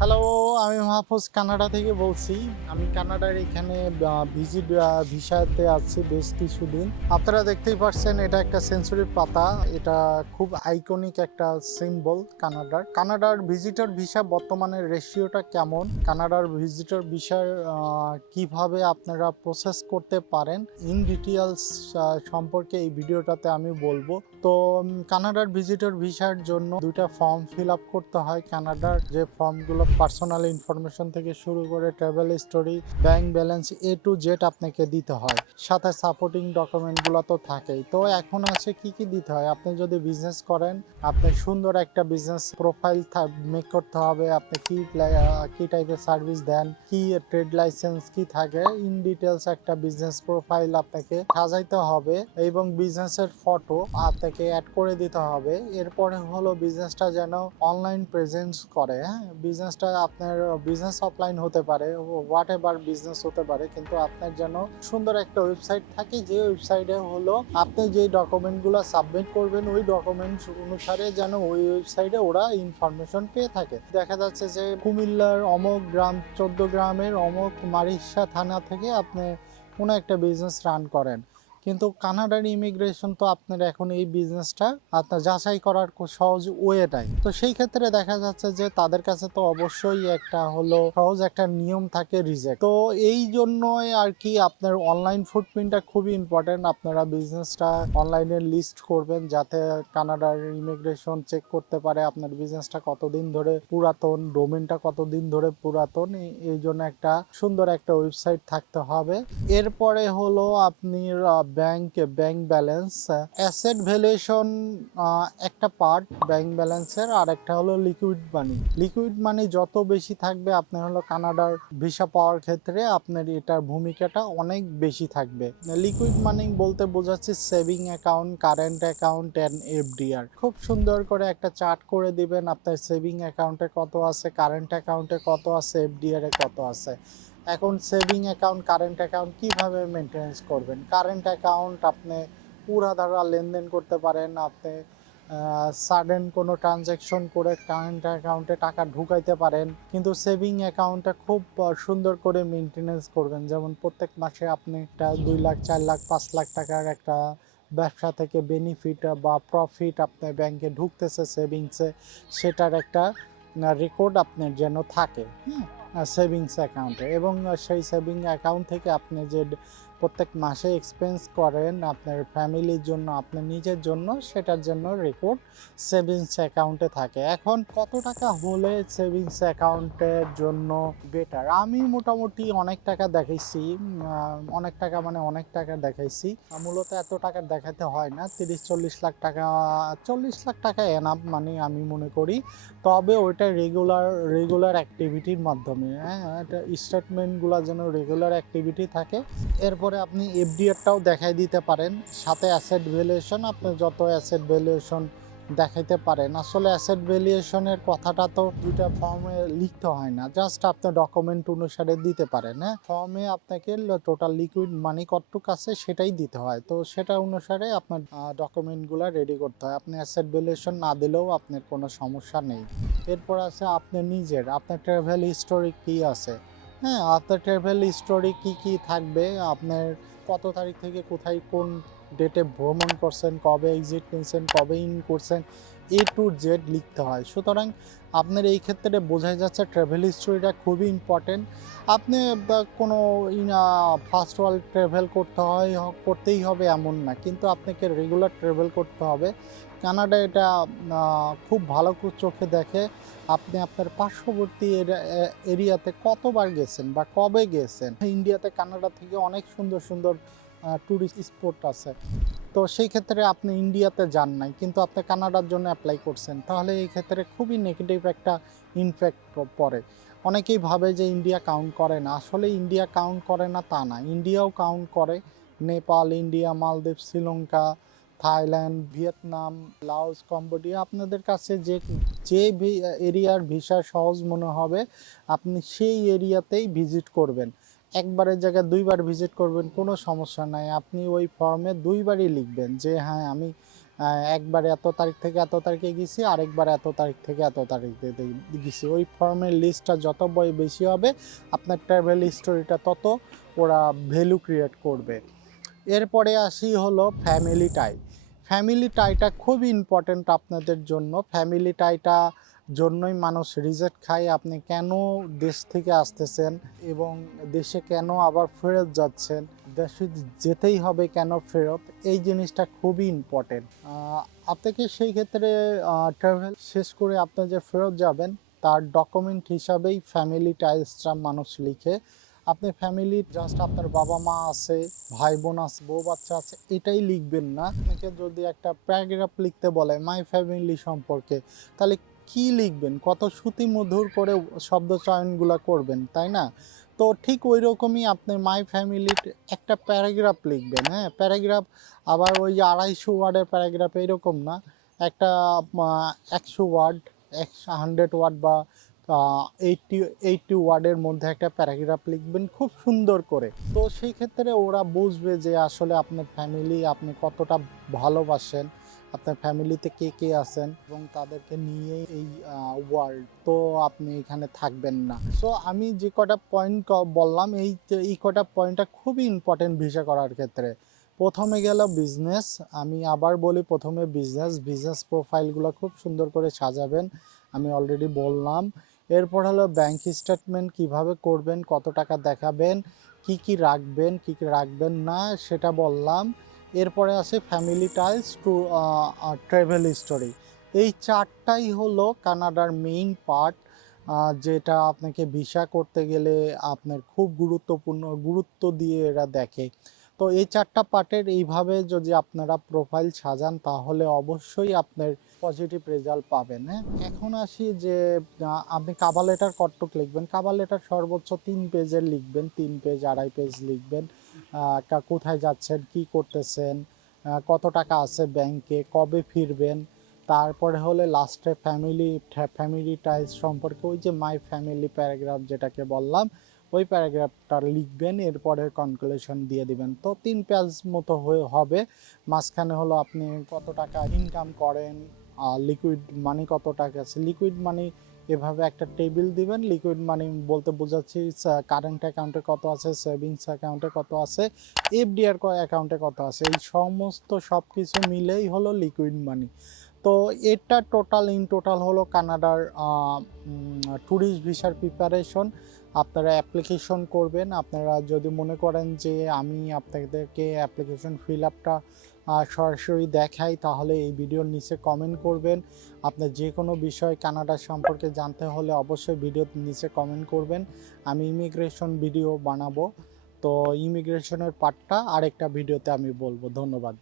Hello, আমি Mahfuz Canada থেকে বলছি। আমি কানাডার এখানে ভিজিট ভিসাতে আছি বেশ কিছুদিন। আপনারা দেখতেই পাচ্ছেন এটা একটা সেঞ্চুরি পাতা। এটা খুব আইকনিক একটা সিম্বল কানাডার। কানাডার ভিজিটর ভিসা বর্তমানে রেশিওটা কেমন? কানাডার ভিজিটর ভিসার কিভাবে আপনারা প্রসেস করতে পারেন? ইন ডিটেইলস সম্পর্কে এই ভিডিওটাতে আমি বলবো। তো কানাডার ভিজিটর ভিসার জন্য 2টা ফর্ম ফিল আপ করতে হয়। কানাডার যে ফর্মগুলো পার্সোনাল ইনফরমেশন থেকে শুরু করে travel history, bank balance A to Z আপনাকে দিতে হয়। সাথে সাপোর্টিং ডকুমেন্টগুলো তো থাকেই। তো এখন আছে কি কি দিতে হয়? আপনি যদি বিজনেস করেন, আপনি সুন্দর একটা বিজনেস প্রোফাইল মেক করতে হবে। আপনি কি টাইপের সার্ভিস দেন, কি ট্রেড লাইসেন্স কি থাকে, ইন ডিটেলস একটা বিজনেস প্রোফাইল আপনাকে সাজাইতে হবে এবং বিজনেসের ফটো আপনাকে অ্যাড করে দিতে হবে। এরপরে হলো বিজনেসটা যেন অনলাইন প্রেজেন্স করে। হ্যাঁ, বিজনেসটা আপনার বিজনেস অফলাইন হতে পারে, হোয়াট এভার বিজনেস হতে পারে, কিন্তু আপনার যেন সুন্দর একটা ওয়েবসাইট থাকে, যে ওয়েবসাইটে হলো আপনি যে ডকুমেন্টগুলো সাবমিট করবেন ওই ডকুমেন্ট অনুসারে যেন ওই ওয়েবসাইটে ওরা ইনফরমেশন পেয়ে থাকে। দেখা যাচ্ছে যে কুমিল্লার অমক গ্রাম 14 গ্রামের অমক মারিশা থানা থেকে আপনি কোনো একটা বিজনেস রান করেন, কিন্তু কানাডার ইমিগ্রেশন তো আপনার এখন এই বিজনেসটা আপনার যাচাই করার সহজ ওয়েটাই। তো সেই ক্ষেত্রে দেখা যাচ্ছে যে তাদের কাছে তো অবশ্যই একটা হলো সহজ একটা নিয়ম থাকে রিজেক্ট। তো এই জন্যই আর কি আপনার অনলাইন ফুটপ্রিন্টটা খুবই ইম্পর্টেন্ট। আপনারা বিজনেসটা অনলাইনে লিস্ট করবেন যাতে কানাডার ইমিগ্রেশন চেক করতে পারে আপনার বিজনেসটা কতদিন ধরে পুরাতন, ডোমেনটা কতদিন ধরে পুরাতন। এই জন্য একটা সুন্দর একটা ওয়েবসাইট থাকতে হবে। এরপরে হলো আপনি ব্যাংক ব্যালেন্স, অ্যাসেট ভ্যালুয়েশন একটা পার্ট ব্যাংক ব্যালেন্সের, আর একটা হলো লিকুইড মানি। লিকুইড মানি যত বেশি থাকবে আপনার হলো কানাডার ভিসা পাওয়ার ক্ষেত্রে আপনার এটার ভূমিকাটা অনেক বেশি থাকবে। লিকুইড মানি বলতে বোঝাচ্ছি saving account, current account and FDR. খুব সুন্দর করে একটা চার্ট করে দিবেন আপনার সেভিং অ্যাকাউন্টে কত আছে, কারেন্ট অ্যাকাউন্টে কত আছে, এফডিআর এ কত আছে। এখন সেভিং অ্যাকাউন্ট, কারেন্ট অ্যাকাউন্ট কিভাবে মেনটেনেন্স করবেন? কারেন্ট অ্যাকাউন্ট আপনি পুরাধারা লেনদেন করতে পারেন, আপনি সাডেন কোনো ট্রানজ্যাকশন করে কারেন্ট অ্যাকাউন্টে টাকা ঢুকাইতে পারেন, কিন্তু সেভিং অ্যাকাউন্টটা খুব সুন্দর করে মেনটেনেন্স করবেন। যেমন প্রত্যেক মাসে আপনি একটা 2 লাখ, 4 লাখ, 5 লাখ টাকার একটা ব্যবসা থেকে বেনিফিট বা প্রফিট আপনার ব্যাংকে ঢুকতেছে সেভিংসে, সেটার একটা রেকর্ড আপনার যেন থাকে। হ্যাঁ, সেভিংস অ্যাকাউন্টে, এবং সেই সেভিং অ্যাকাউন্ট থেকে আপনি যে প্রত্যেক মাসে এক্সপেন্স করেন আপনার ফ্যামিলির জন্য, আপনার নিজের জন্য, সেটার জন্য রেকর্ড সেভিংস অ্যাকাউন্টে থাকে। এখন কত টাকা হলে সেভিংস অ্যাকাউন্টের জন্য বেটার? আমি মোটামুটি অনেক টাকা দেখাইছি, অনেক টাকা মানে অনেক টাকা দেখাইছি। মূলত এত টাকা দেখাতে হয় না, 30-40 লাখ টাকা, 40 লাখ টাকা এনাফ মানে আমি মনে করি। তবে ওইটা রেগুলার অ্যাক্টিভিটির মাধ্যমে, হ্যাঁ, এটা স্টেটমেন্টগুলো যেন রেগুলার অ্যাক্টিভিটি থাকে। এরপরে আপনি এফডিআরটাও দেখাই দিতে পারেন, সাথে অ্যাসেট ভ্যালুয়েশন। আপনি যত অ্যাসেট ভ্যালুয়েশন দেখাইতে পারেন, আসলে অ্যাসেট ভ্যালুয়েশনের কথাটা তো 2টা ফর্মে লিখতে হয় না, জাস্ট আপনি ডকুমেন্ট অনুসারে দিতে পারেন। হ্যাঁ, ফর্মে আপনাকে টোটাল লিকুইড মানি কতটুক আছে সেটাই দিতে হয়, তো সেটা অনুসারে আপনার ডকুমেন্টগুলো রেডি করতে হয়। আপনি অ্যাসেট ভ্যালুয়েশন না দিলেও আপনার কোনো সমস্যা নেই। এরপর আছে আপনি নিজের, আপনার ট্রাভেল হিস্টোরি কী আছে। হ্যাঁ, আপনার ট্রাভেল হিস্টোরি কী কী থাকবে, আপনার কত তারিখ থেকে কোথায় কোন ডেটে ভ্রমণ করছেন, কবে এক্সিট নিয়েছেন, কবে ইন করছেন, এ টু জেড লিখতে হয়। সুতরাং আপনার এই ক্ষেত্রে বোঝাই যাচ্ছে ট্রাভেল হিস্টোরিটা খুবই ইম্পর্টেন্ট। আপনি কোনো ফার্স্ট ওয়ার্ল্ড ট্রাভেল করতেই হবে এমন না, কিন্তু আপনাকে রেগুলার ট্রাভেল করতে হবে। কানাডা এটা খুব ভালো চোখে দেখে আপনি আপনার পার্শ্ববর্তী এরিয়াতে কতবার গেছেন বা কবে গেছেন। ইন্ডিয়াতে কানাডা থেকে অনেক সুন্দর সুন্দর ট্যুরিস্ট স্পট আছে। তো সেই ক্ষেত্রে আপনি ইন্ডিয়াতে যান নাই, কিন্তু আপনি কানাডার জন্য অ্যাপ্লাই করছেন, তাহলে এই ক্ষেত্রে খুবই নেগেটিভ একটা ইমপ্যাক্ট পড়ে। অনেকেই ভাবে যে ইন্ডিয়া কাউন্ট করে না, আসলে ইন্ডিয়া কাউন্ট করে না তা না, ইন্ডিয়াও কাউন্ট করে। নেপাল, ইন্ডিয়া, মালদ্বীপ, Sri Lanka, Thailand, Vietnam, Laos, Cambodia, আপনাদের কাছে যে যে এরিয়ার ভিসা সহজ মনে হবে আপনি সেই এরিয়াতেই ভিজিট করবেন। একবারের জায়গায় 2বার ভিজিট করবেন, কোনো সমস্যা নাই। আপনি ওই ফর্মে 2বারই লিখবেন যে হ্যাঁ, আমি একবার এত তারিখ থেকে এত তারিখে গেছি, আরেকবার এত তারিখ থেকে এত তারিখে গেছি। ওই ফর্মের লিস্টটা যত বেশি হবে আপনার ট্রাভেল হিস্টোরিটা তত ওরা ভ্যালু ক্রিয়েট করবে। এরপরে আসি হলো ফ্যামিলি টাই। ফ্যামিলি টাইটা খুব ইম্পর্ট্যান্ট আপনাদের জন্য। ফ্যামিলি টাইটা জন্যই মানুষ রিজেক্ট খায়। আপনি কেন দেশ থেকে আসতেছেন এবং দেশে কেন আবার ফেরত যাচ্ছেন, দেশে যেতেই হবে কেন ফেরত, এই জিনিসটা খুবই ইম্পর্টেন্ট। আপনাকে সেই ক্ষেত্রে ট্রাভেল শেষ করে আপনি যে ফেরত যাবেন তার ডকুমেন্ট হিসাবেই ফ্যামিলি টাইলসটা মানুষ লিখে। আপনি ফ্যামিলির জাস্ট আপনার বাবা মা আছে, ভাই বোন আছে, বউ বাচ্চা আছে, এটাই লিখবেন না। আপনাকে যদি একটা প্যারাগ্রাফ লিখতে বলে মাই ফ্যামিলি সম্পর্কে, তাহলে কি লিখবেন? কত শ্রুতি মধুর করে শব্দ চয়নগুলো করবেন, তাই না? তো ঠিক ওই রকমই আপনি মাই ফ্যামিলির একটা প্যারাগ্রাফ লিখবেন। হ্যাঁ, প্যারাগ্রাফ আবার ওই যে 250 ওয়ার্ডের প্যারাগ্রাফ এরকম না, একটা 100 ওয়ার্ড, 100 ওয়ার্ড বা 80 ওয়ার্ডের মধ্যে একটা প্যারাগ্রাফ লিখবেন খুব সুন্দর করে। তো সেই ক্ষেত্রে ওরা বুঝবে যে আসলে আপনার ফ্যামিলি আপনি কতটা ভালোবাসেন, আপনার ফ্যামিলিতে কে কে আছেন এবং তাদেরকে নিয়ে এই ওয়ার্ল্ড, তো আপনি এখানে থাকবেন না। সো আমি যে কটা পয়েন্ট বললাম, এই কটা পয়েন্টটা খুবই ইম্পর্টেন্ট ভিসা করার ক্ষেত্রে। প্রথমে গেল বিজনেস। আমি আবার বলি, প্রথমে বিজনেস প্রোফাইলগুলো খুব সুন্দর করে সাজাবেন, আমি অলরেডি বললাম। এরপর হলো ব্যাংক স্টেটমেন্ট কিভাবে করবেন, কত টাকা দেখাবেন, কি কি রাখবেন, কি কি রাখবেন না সেটা বললাম। এরপরে আসে family tiles to travel history. এই চারটাই হলো কানাডার মেইন পার্ট, যেটা আপনাকে ভিসা করতে গেলে আপনার খুব গুরুত্ব দিয়ে এরা দেখে। তো এই চারটা পার্টের এইভাবে যদি আপনারা প্রোফাইল সাজান তাহলে অবশ্যই আপনার পজিটিভ রেজাল্ট পাবেন। হ্যাঁ, এখন আসি যে আপনি কাভার লেটার কতটুক লিখবেন। কাভার লেটার সর্বোচ্চ 3 পেজের লিখবেন, 3 পেজ 2.5 পেজ লিখবেন। কোথায় যাচ্ছেন, কি করতেছেন, কত টাকা আছে ব্যাংকে, কবে ফিরবেন। তারপরে হলে লাস্টে ফ্যামিলি টাইলস সম্পর্কে ওই যে মাই ফ্যামিলি প্যারাগ্রাফ যেটাকে বললাম, ওই প্যারাগ্রাফটা লিখবেন, এরপরে কনক্লুশন দিয়ে দিবেন। তো 3 পেজ মতো হবে। মাঝখানে হলো আপনি কত টাকা ইনকাম করেন, লিকুইড মানি কত টাকা আছে। লিকুইড মানি এভাবে একটা টেবিল দিবেন। লিকুইড মানি বলতে বোঝাচ্ছি কারেন্ট অ্যাকাউন্টে কত আছে, সেভিংস অ্যাকাউন্টে কত আছে, এফডিআর অ্যাকাউন্টে কত আছে, এই সমস্ত সব কিছু মিলেই হলো লিকুইড মানি। তো এটা ইন টোটাল হলো কানাডার ট্যুরিস্ট ভিসার প্রিপারেশন। আপনারা অ্যাপ্লিকেশন করবেন। আপনারা যদি মনে করেন যে আমি আপনাদেরকে অ্যাপ্লিকেশন ফিল আপটা সরাসরি দেখাই, তাহলে এই ভিডিওর নিচে কমেন্ট করবেন। আপনার যে কোনো বিষয় কানাডা সম্পর্কে জানতে হলে অবশ্যই ভিডিওর নিচে কমেন্ট করবেন। আমি ইমিগ্রেশন ভিডিও বানাবো, তো ইমিগ্রেশনের পার্টটা আরেকটা ভিডিওতে আমি বলবো। ধন্যবাদ।